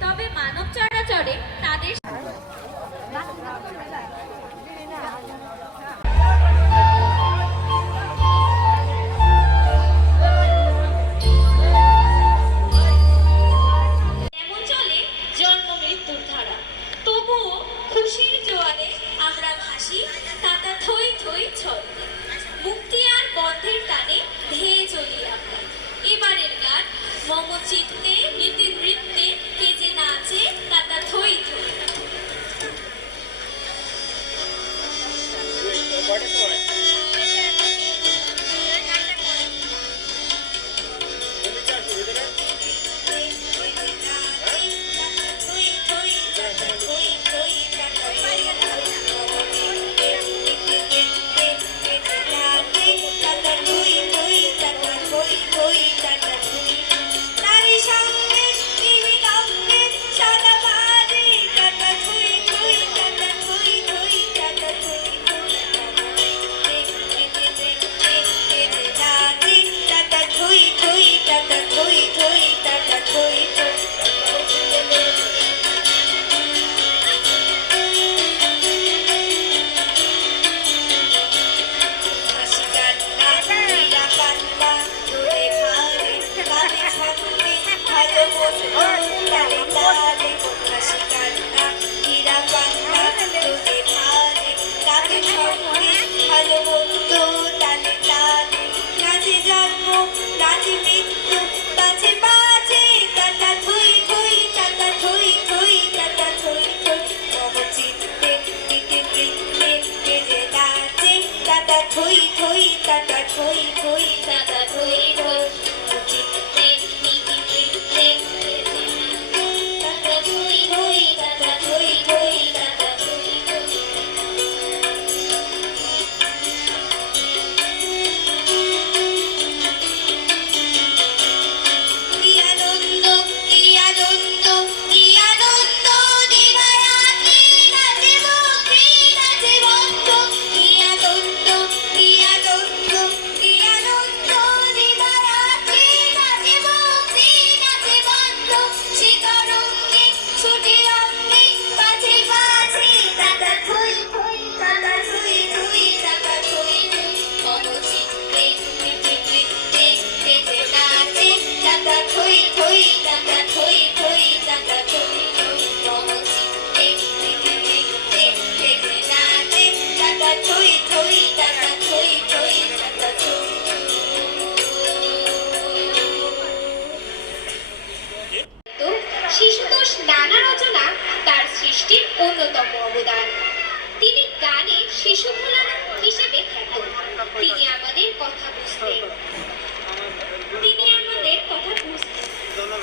তবে মানব চরাচরে তাদের ভালো বন্ধু শিশুতোষ নানা রচনা, তার সৃষ্টির অন্যতম অবদান। তিনি গানে শিশু ভোলানো তিনি আমাদের কথা বুঝতেন। তিনি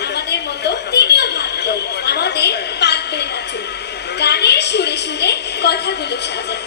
আমাদের মতো তিনিও ভাবত আমাদের পাকবে না চুল। গানের সুরে সুরে কথাগুলো সাজা